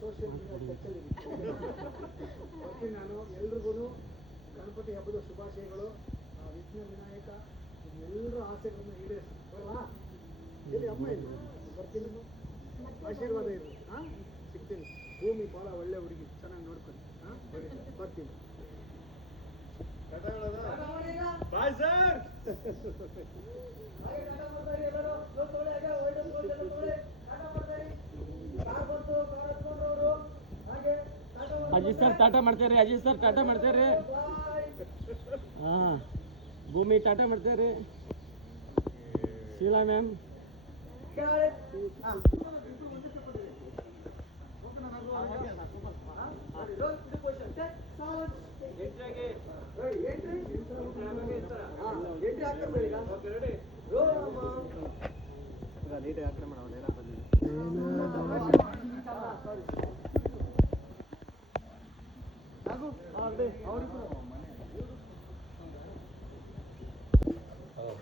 Social media ಟಚ್ಚಲ್ಲಿ ಬರ್ತೀನಿ ನಾನು. ಎಲ್ರಿಗೂ ಗಣಪತಿ ಹಬ್ಬದ ಶುಭಾಶಯಗಳು. ವಿಘ್ನ ವಿನಾಯಕ ಎಲ್ಲರ ಆಸೆಗಳನ್ನು ಈಡೇರಿಸಿ ಬರಲ್ಲ. ಎಲ್ಲಿ ಅಮ್ಮ ಇಲ್ಲಿ ಬರ್ತೀನಿ, ಆಶೀರ್ವಾದ ಇರಲಿ. ಸಿಗ್ತೀನಿ. ಭೂಮಿ ಭಾಳ ಒಳ್ಳೆ ಹುಡುಗಿ, ಚೆನ್ನಾಗಿ ನೋಡ್ಕೊಂಡು ಬರ್ತೀನಿ. Bye sir. Ajith sir tata ಮಾಡ್ತೇವ್ರಿ. ಅಜಿತ್ ಸರ್ ಟಾಟಾ ಮಾಡ್ತೇವ್ರಿ. ಹಾಂ, ಭೂಮಿ ಟಾಟಾ ಮಾಡ್ತೇವ್ರಿ. ಶೀಲಾ ಮ್ಯಾಮ್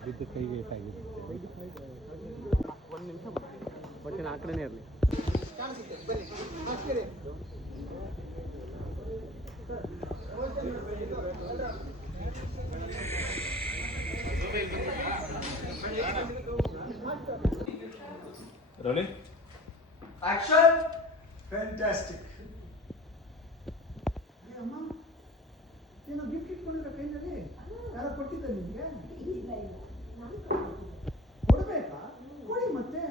ಬಿದ್ದು ಕೈ ಬೇಕಾಗಿದೆ. ಒಂದು ನಿಮಿಷ ಬರ್ತೀನಿ, ಆ ಕಡೆನೇ ಇರಲಿ. Ready? Action! Fantastic. ಅಮ್ಮ, ಏನೋ ಗಿಫ್ಟ್ ಇಟ್ಕೊಂಡಿರೋ ಕೈನಲ್ಲಿ ಯಾರೋ ಕೊಟ್ಟಿದ್ದ ನಿಮಗೆ? ಕೊಡ್ಬೇಕಾ? ಕೊಡಿ ಮತ್ತೆ.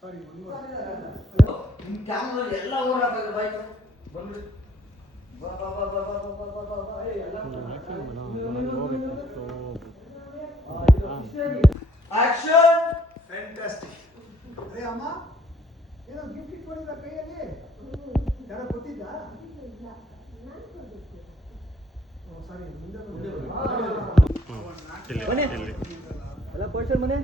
ಸಾರಿ, ನಿಮ್ಮ ಕ್ಯಾಮ್ರಾ ಎಲ್ಲ ಓಡಾಡ್ತಾರೆ. ಬಾಯ್ತು ಬಂದ್ಬಿಡಿ. ಆಕ್ಷನ್. ಫ್ಯಾಂಟಾಸ್ಟಿಕ್. ಅರೇ ಅಮ್ಮ, ಏನೋ ಗಿಫ್ಟ್ ಇಟ್ಕೊಂಡಿದ್ದ ಕೈಯಲ್ಲಿ ಯಾರೋ ಕೊಟ್ಟಿದ್ದ? ಸಾರಿ, ಎಲ್ಲ ಪೋಸ್ಟರ್ ಮನೆ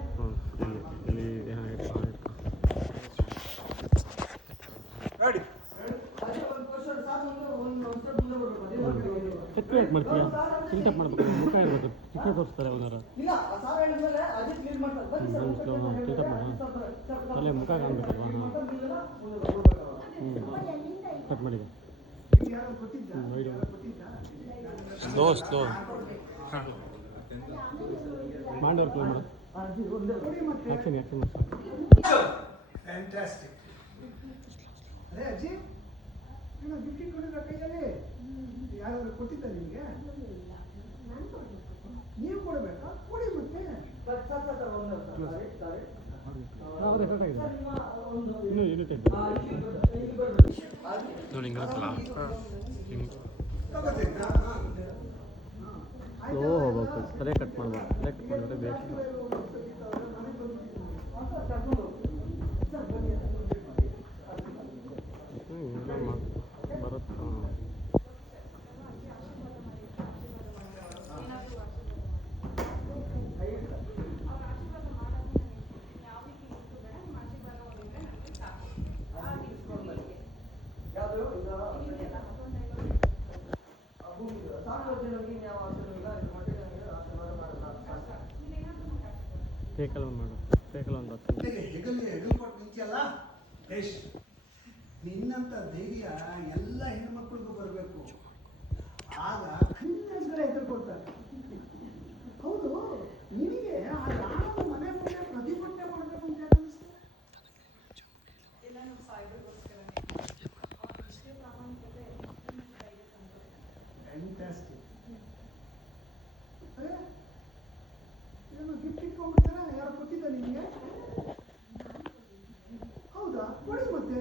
ಚಿಕ್ಕ ಮಾಡ್ತೀರಾ? ಚಿಂಟಪ್ ಮಾಡ್ಬೇಕು, ಮುಖ ಇರಬೇಕು, ಚಿಕ್ಕ ತೋರಿಸ್ತಾರೆ ಅವನಾರ. ಚಿಂಟಪ್ ಮಾಡ ತಲೆ ಮುಖ ಕಾಣ್ಬೇಕಲ್ವಾ? ಹಾಂ, ಕಟ್ ಮಾಡಿ. ಸ್ಲೋ ಸ್ಲೋ ಮಾಡವ್ರು ಕ್ಲೋ ಮಾಡು. Action action fantastic. ಅರೇ ಅಜ್ಜಿ, ಏನೋ ಗಿಫ್ಟ್ ಇಟ್ಕೊಂಡಿರೋ ಕೈಯಲ್ಲಿ ಯಾರಾದ್ರೂ ಕೊಟ್ಟಿದ್ದ ನಿಮಗೆ? ನೀವು ಕೊಡಬೇಕಾ? ಕೊಡಿ ಮತ್ತೆ. ಅವ್ರು ಎಫೆಕ್ಟ್ ಆಗಿದೆ ಇನ್ನೂ ಯೂನಿಟ್ ಆಗಿದೆ ನೋಡಿ. ಹಿಂಗಿರುತ್ತಲ್ಲ, ಸ್ಲೋ ಹೋಗ್ಬೇಕು, ತಲೆ ಕಟ್ ಮಾಡ್ಬೇಕು. ತಲೆ ಕಟ್ ಮಾಡಿದ್ರೆ ಬೇಕು. ಬರುತ್ತೆ. ಸೈಕಲ್ ಒಂದು ಮಾಡು, ಸೈಕಲ್ ಒಂದು ನಿಂತಿಯಲ್ಲ, ನಿನ್ನಂತ ಧೈರ್ಯ ಎಲ್ಲ ಹೆಣ್ಮಕ್ಳಿಗೂ ಬರಬೇಕು. ಆಗ ಕಣ್ಣೆದುರೇ ಹೆದರ್ಕೊಳ್ತಾರೆ. ಹೌದು, ನಿನಗೆ ಆ ಯಾವ ಮನೆ ಮುಂದೆ ಪ್ರತಿಭಟನೆ ಮಾಡಬೇಕು ಅಂತ ಯಾಕೆ ಅನಿಸ್ತು? ಫ್ಯಾಂಟಾಸ್ಟಿಕ್. ಅರೆ, ಏನೋ ಗಿಫ್ಟ್ ಇಟ್ಕೊಂಡ್ಬಿಡ್ತಾರ? ಯಾರು ಕೊಟ್ಟಿದ್ದ ನಿಮಗೆ? ಹೌದಾ? ಕೊಡಿ ಮತ್ತೆ.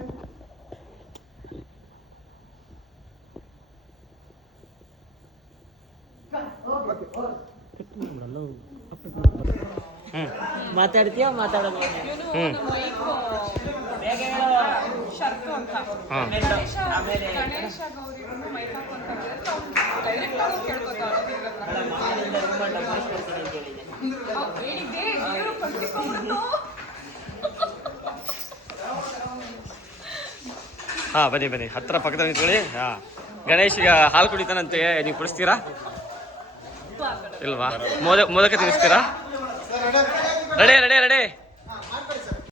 ಮಾತಾಡ್ತೀಯ ಮಾತಾಡೋದು? ಶರ್ತು ಅಂತ ಗಣೇಶ ಗೌರಿ ಮೈಕ್ ಹಾಕೊಂತ ಡೈರೆಕ್ಟ್ ಆಗಿ ಕೇಳ್ಕೊತಾಳೆ. ಹೇಳಿದ್ದೆ ದೇವರು ಕಳ್ಸಿಕೊಂಡು. ಹಾಂ, ಬನ್ನಿ ಬನ್ನಿ, ಹತ್ತಿರ ಪಕ್ಕದಲ್ಲಿ ನಿಂತ್ಕೊಳ್ಳಿ. ಹಾಂ, ಗಣೇಶಿಗೆ ಹಾಲು ಕುಡಿತಾನಂತೆ, ನೀವು ಕುಡಿಸ್ತೀರಾ? ಇಲ್ವಾ? ಮೋದಕ ತಿನ್ನಿಸ್ತೀರಾ? Ready ready ready